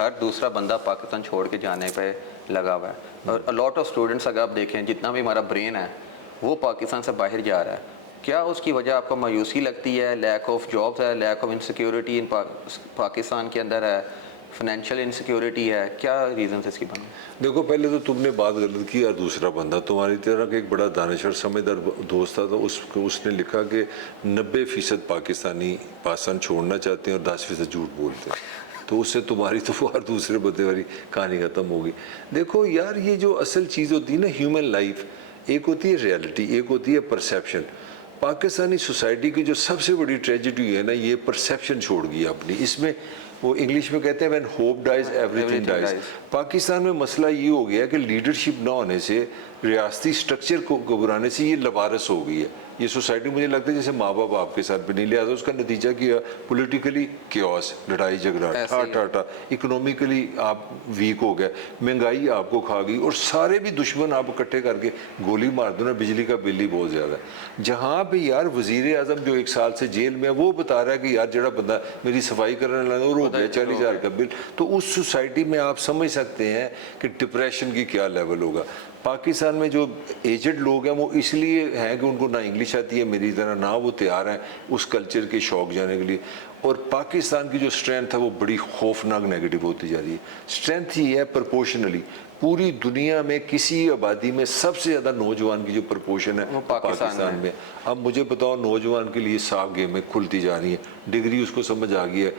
ہر دوسرا بندہ پاکستان چھوڑ کے جانے پہ لگا ہوا ہے، اور لاٹ آف اسٹوڈنٹس اگر آپ دیکھیں جتنا بھی ہمارا برین ہے وہ پاکستان سے باہر جا رہا ہے. کیا اس کی وجہ آپ کو مایوسی لگتی ہے؟ لیک آف جابس ہے، lack of insecurity in Pakistan کے اندر ہے، فائنینشیل انسیکیورٹی ہے، کیا ریزنس اس کی بنا؟ دیکھو پہلے تو تم نے بات غلط کی، اور دوسرا بندہ تمہاری طرح کا ایک بڑا دانشور سمجھدار دوست تھا، تو اس نے لکھا کہ 90% پاکستانی پاکستان چھوڑنا چاہتے ہیں اور 10% جھوٹ بولتے ہیں. تو اس سے تمہاری تو اور دوسرے بندے والی کہانی ختم ہوگی. دیکھو یار یہ جو اصل چیز ہوتی ہے نا ہیومن لائف، ایک ہوتی ہے ریالٹی، ایک ہوتی ہے پرسیپشن. پاکستانی سوسائٹی کی جو سب سے بڑی ٹریجڈی ہے نا، یہ پرسیپشن چھوڑ گئی اپنی. اس میں وہ انگلش میں کہتے ہیں when hope dies everything dies. Pakistan میں مسئلہ یہ ہو گیا کہ لیڈرشپ نہ ہونے سے، ریاستی سٹرکچر کو گھبرانے سے یہ لوارس ہو گئی ہے. یہ سوسائٹی مجھے لگتا ہے جیسے ماں باپ آپ کے ساتھ بھی نہیں، لہٰذا اس کا نتیجہ کیا پولیٹیکلی کیوس، لڑائی جھگڑا، ٹھا اکنومیکلی آپ ویک ہو گئے، مہنگائی آپ کو کھا گئی، اور سارے بھی دشمن آپ اکٹھے کر کے گولی مار دو نا. بجلی کا بل ہی بہت زیادہ ہے. جہاں پہ یار وزیر اعظم جو 1 سال سے جیل میں ہے وہ بتا رہا ہے کہ یار جڑا بندہ میری صفائی کرنے لگا وہ ہو گیا 40,000 کا بل. تو اس سوسائٹی میں آپ سمجھ سکتے ہیں کہ ڈپریشن کی کیا لیول ہوگا. پاکستان میں جو ایجڈ لوگ ہیں وہ اس لیے ہیں کہ ان کو نہ انگلش آتی ہے میری طرح، نہ وہ تیار ہیں اس کلچر کے شوق جانے کے لیے. اور پاکستان کی جو اسٹرینتھ ہے وہ بڑی خوفناک نیگیٹو ہوتی جا رہی ہے. اسٹرینتھ ہی ہے پرپورشنلی. پوری دنیا میں کسی آبادی میں سب سے زیادہ نوجوان کی جو پرپورشن ہے وہ پاکستان میں. اب مجھے بتاؤ نوجوان کے لیے صاف گیمیں کھلتی جا رہی ہیں. ڈگری اس کو سمجھ آ گئی ہے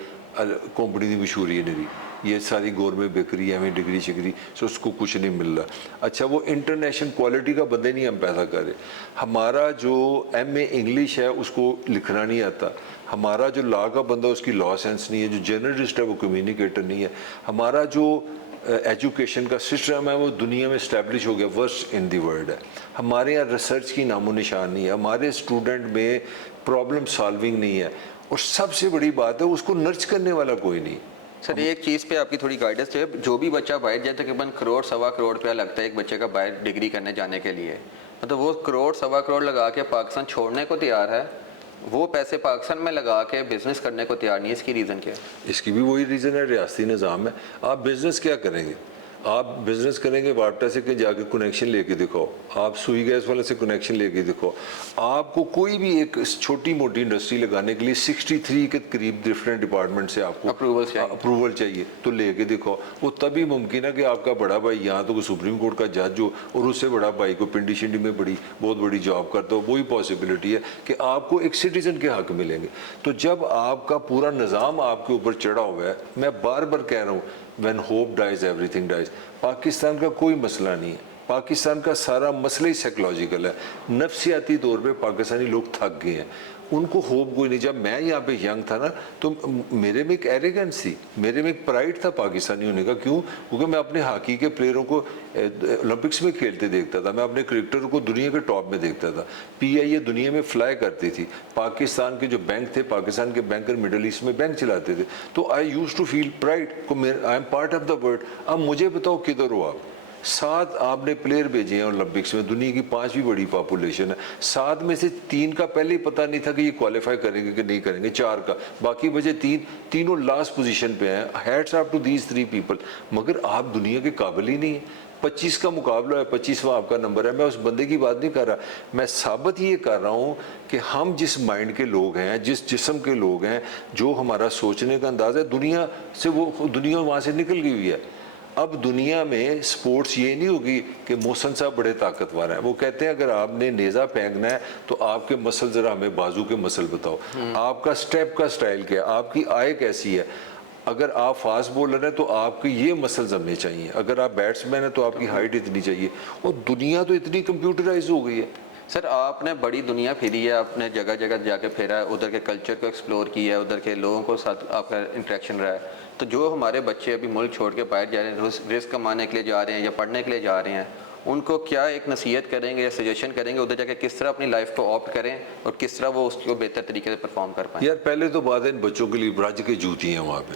کمپنی کی مشہوری ہے میری، یہ ساری گور میں بکری ہے، ہمیں ڈگری شگری سو اس کو کچھ نہیں مل رہا. اچھا وہ انٹرنیشنل کوالٹی کا بندے نہیں ہم پیدا کر رہے. ہمارا جو ایم اے انگلش ہے اس کو لکھنا نہیں آتا. ہمارا جو لا کا بندہ اس کی لا سینس نہیں ہے. جو جرنلسٹ ہے وہ کمیونیکیٹر نہیں ہے. ہمارا جو ایجوکیشن کا سسٹم ہے وہ دنیا میں اسٹیبلش ہو گیا، ورسٹ ان دی ورلڈ ہے. ہمارے یہاں ریسرچ کی نام و نشان نہیں ہے. ہمارے اسٹوڈنٹ میں پرابلم سالونگ نہیں ہے. اور سب سے بڑی بات ہے اس کو نرچ کرنے والا کوئی نہیں. سر ایک چیز پہ آپ کی تھوڑی گائیڈنس ہے، جو بھی بچہ باہر جائے تقریباً 1 کروڑ 1.25 کروڑ روپیہ لگتا ہے ایک بچے کا باہر ڈگری کرنے جانے کے لیے. مطلب وہ 1 کروڑ 1.25 کروڑ لگا کے پاکستان چھوڑنے کو تیار ہے، وہ پیسے پاکستان میں لگا کے بزنس کرنے کو تیار نہیں. اس کی ریزن کیا ہے؟ اس کی بھی وہی ریزن ہے، ریاستی نظام ہے. آپ بزنس کیا کریں گے؟ آپ بزنس کریں گے واپٹا سے کہ جا کے کنیکشن لے کے دکھاؤ، آپ سوئی گیس والے سے کنیکشن لے کے دکھاؤ. آپ کو کوئی بھی ایک چھوٹی موٹی انڈسٹری لگانے کے لیے 63 کے قریب ڈفرینٹ ڈپارٹمنٹ سے آپ کو اپروول چاہیے، تو لے کے دکھاؤ. وہ تبھی ممکن ہے کہ آپ کا بڑا بھائی یہاں تو سپریم کورٹ کا جج ہو اور اس سے بڑا بھائی کو پنڈی شنڈی میں بہت بڑی جاب کرتا ہو. وہی پاسبلٹی ہے کہ آپ کو ایک سٹیزن کے حق ملیں گے. تو جب آپ کا پورا نظام آپ کے اوپر چڑھا ہوا ہے، میں بار بار کہہ رہا ہوں when hope dies everything dies. Pakistan کا کوئی مسئلہ نہیں ہے. پاکستان کا سارا مسئلہ ہی سائیکلوجیکل ہے. نفسیاتی طور پہ پاکستانی لوگ تھک گئے ہیں، ان کو ہوپ کوئی نہیں. جب میں یہاں پہ ینگ تھا نا تو میرے میں ایک ایریگنس تھی، میرے میں ایک پرائڈ تھا پاکستانی ہونے کا. کیوں؟ کیونکہ میں اپنے ہاکی کے پلیئروں کو اولمپکس میں کھیلتے دیکھتا تھا، میں اپنے کرکٹروں کو دنیا کے ٹاپ میں دیکھتا تھا. پی آئی اے دنیا میں فلائی کرتی تھی. پاکستان کے جو بینک تھے، پاکستان کے بینکر مڈل ایسٹ میں بینک چلاتے تھے. تو I use to feel pride, I am part of the world. اب مجھے بتاؤ کدھر ہو آپ؟ 7 آپ نے پلیئر بھیجے ہیں اولمپکس میں، دنیا کی 5ویں بڑی پاپولیشن ہے. 7 میں سے 3 کا پہلے ہی پتہ نہیں تھا کہ یہ کوالیفائی کریں گے کہ نہیں کریں گے. 4 کا، باقی بچے تینوں لاسٹ پوزیشن پہ ہیں. Hats of two these 3 people. مگر آپ دنیا کے قابل ہی نہیں ہیں. 25 کا مقابلہ ہے، 25واں آپ کا نمبر ہے. میں اس بندے کی بات نہیں کر رہا، میں ثابت یہ کر رہا ہوں کہ ہم جس مائنڈ کے لوگ ہیں، جس جسم کے لوگ ہیں، جو ہمارا سوچنے کا انداز ہے، دنیا سے وہ دنیا وہاں سے نکل گئی ہوئی ہے. اب دنیا میں سپورٹس یہ نہیں ہوگی کہ محسن صاحب بڑے طاقتور ہیں. وہ کہتے ہیں اگر آپ نے نیزہ پھینکنا ہے تو آپ کے مسل ذرا ہمیں بازو کے مسل بتاؤ، آپ کا سٹیپ کا سٹائل کیا ہے، آپ کی آئے کیسی ہے. اگر آپ فاسٹ بولر ہیں تو آپ کی یہ مسلز ہمیں چاہیے. اگر آپ بیٹس مین ہیں تو آپ کی ہائٹ اتنی چاہیے. اور دنیا تو اتنی کمپیوٹرائز ہو گئی ہے. سر آپ نے بڑی دنیا پھری ہے، آپ نے جگہ جگہ جا کے پھیرا ہے، ادھر کے کلچر کو ایکسپلور کیا ہے، ادھر کے لوگوں کو ساتھ آپ کا انٹریکشن رہا ہے. تو جو ہمارے بچے ابھی ملک چھوڑ کے باہر جا رہے ہیں، رزق کمانے کے لیے جا رہے ہیں یا پڑھنے کے لیے جا رہے ہیں، ان کو کیا ایک نصیحت کریں گے یا سجیشن کریں گے ادھر جا کے کس طرح اپنی لائف کو آپٹ کریں اور کس طرح وہ اس کو بہتر طریقے سے پرفارم کر پائیں؟ یار پہلے تو بات ہے ان بچوں کے لیے برج کی جوتی ہیں وہاں پہ.